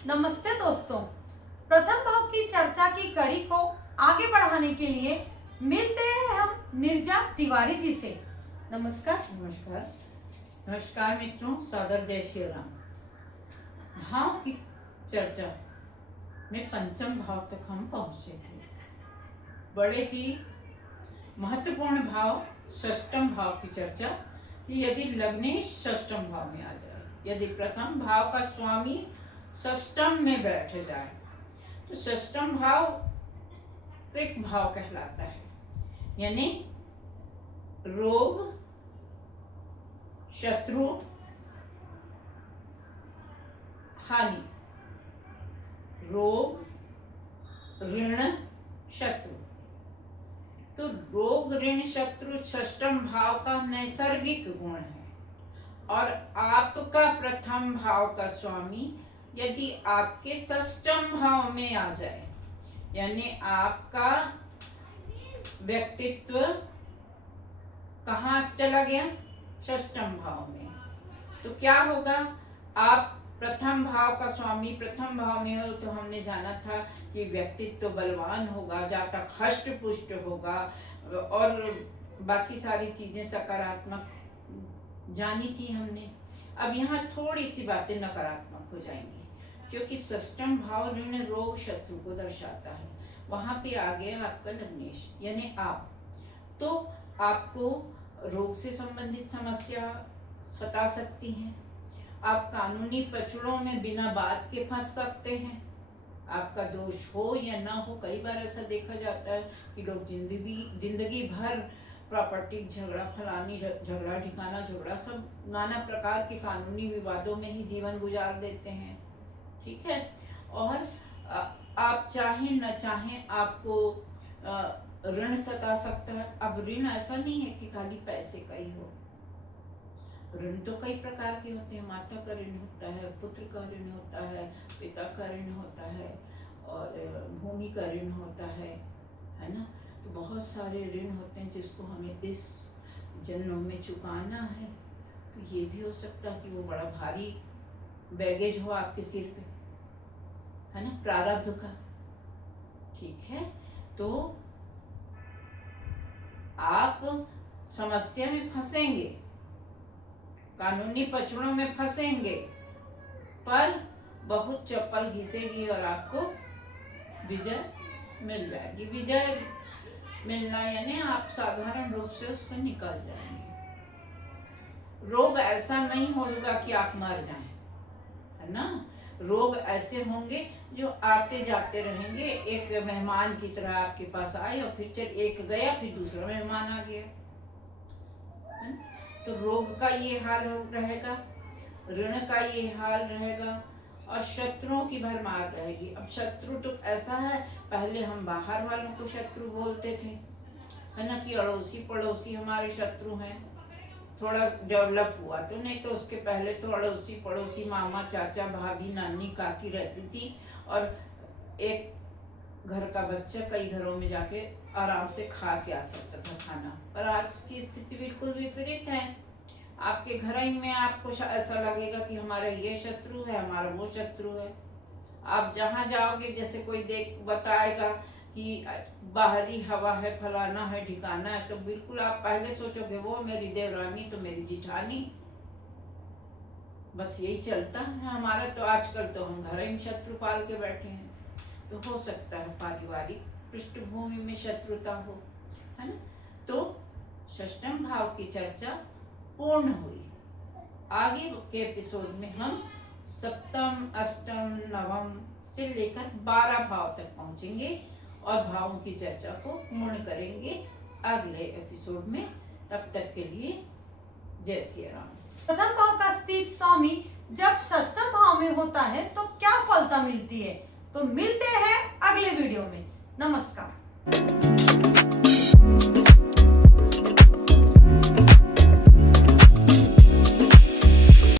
नमस्ते दोस्तों, प्रथम भाव की चर्चा की कड़ी को आगे बढ़ाने के लिए मिलते हैं हम नीरजा तिवारी जी से। नमस्कार। नमस्कार। नमस्कार मित्रों, सादर जय श्री राम। भाव की चर्चा में पंचम भाव तक हम पहुंचे थे। बड़े ही महत्वपूर्ण भाव षष्टम भाव की चर्चा कि यदि लग्नेश षष्टम भाव में आ जाए, यदि प्रथम भाव का स्वामी षष्टम में बैठ जाए तो षष्टम भाव त्रिक भाव कहलाता है। यानी रोग, शत्रु, हानि, रोग, ऋण, शत्रु। तो रोग, ऋण, शत्रु षष्टम भाव का नैसर्गिक गुण है। और आपका प्रथम भाव का स्वामी यदि आपके षष्टम भाव में आ जाए, यानी आपका व्यक्तित्व कहाँ चला गया? षष्टम भाव में। तो क्या होगा? आप प्रथम भाव का स्वामी प्रथम भाव में हो तो हमने जाना था कि व्यक्तित्व बलवान होगा, जातक हष्ट पुष्ट होगा और बाकी सारी चीजें सकारात्मक जानी थी हमने। अब यहाँ थोड़ी सी बातें नकारात्मक हो जाएंगी क्योंकि षष्टम भाव ऋण, रोग, शत्रु को दर्शाता है। वहां पे आ गया आपका लग्नेश यानी आप। तो आपको रोग से संबंधित समस्या सता सकती है। आप कानूनी पचड़ों में बिना बात के फंस सकते हैं। आपका दोष हो या ना हो, कई बार ऐसा देखा जाता है कि लोग जिंदगी भर प्रॉपर्टी झगड़ा, फलानी झगड़ा, ठिकाना झगड़ा, सब नाना प्रकार के कानूनी विवादों में ही जीवन गुजार देते हैं। ठीक है। और आप चाहें न चाहें आपको ऋण सता सकता है। अब ऋण ऐसा नहीं है कि खाली पैसे का ही हो। ऋण तो कई प्रकार के होते हैं। माता का ऋण होता है, पुत्र का ऋण होता है, पिता का ऋण होता है और भूमि का ऋण होता है ना। तो बहुत सारे ऋण होते हैं जिसको हमें इस जन्म में चुकाना है। तो ये भी हो सकता है कि वो बड़ा भारी बैगेज हो आपके सिर पे, है ना, प्रारब्ध का। ठीक है। तो आप समस्या में फंसेंगे, कानूनी पचड़ों में फंसेंगे, पर बहुत चप्पल घिसेगी और आपको विजय मिल जाएगी। विजय मिलना यानी आप साधारण रूप से उससे निकल जाएंगे। रोग ऐसा नहीं होगा कि आप मर जाएं, है ना। रोग ऐसे होंगे जो आते जाते रहेंगे। एक मेहमान की तरह आपके पास आए और फिर चल एक गया, फिर दूसरा मेहमान आ गया, है ना? तो रोग का ये हाल रहेगा, ऋण का ये हाल रहेगा और शत्रुओं की भरमार रहेगी। अब शत्रु तो ऐसा है, पहले हम बाहर वालों को शत्रु बोलते थे, है ना, कि अड़ोसी पड़ोसी हमारे शत्रु हैं। थोड़ा डेवलप हुआ तो, नहीं तो उसके पहले तो अड़ोसी पड़ोसी, मामा, चाचा, भाभी, नानी, काकी रहती थी और एक घर का बच्चा कई घरों में जाके आराम से खा के आ सकता था खाना। पर आज की स्थिति बिल्कुल विपरीत है। आपके घर ही में आपको ऐसा लगेगा कि हमारा ये शत्रु है, हमारा वो शत्रु है। आप जहाँ जाओगे, जैसे कोई देख बताएगा कि बाहरी हवा है, फलाना है, ठिकाना है, तो बिल्कुल आप पहले सोचोगे वो मेरी देवरानी तो मेरी जिठानी। बस यही चलता है हमारा। तो आजकल तो हम घर में शत्रु पाल के बैठे हैं। तो हो सकता है पारिवारिक पृष्ठभूमि में शत्रुता हो, है ना। तो षष्टम भाव की चर्चा पूर्ण हुई। आगे के एपिसोड में हम सप्तम, अष्टम, नवम से लेकर 12 भाव तक पहुंचेंगे और भावों की चर्चा को पूर्ण करेंगे अगले एपिसोड में। तब तक के लिए जय श्री राम। प्रथम भाव का स्थित स्वामी जब षष्टम भाव में होता है तो क्या फलता मिलती है, तो मिलते हैं अगले वीडियो में। नमस्कार।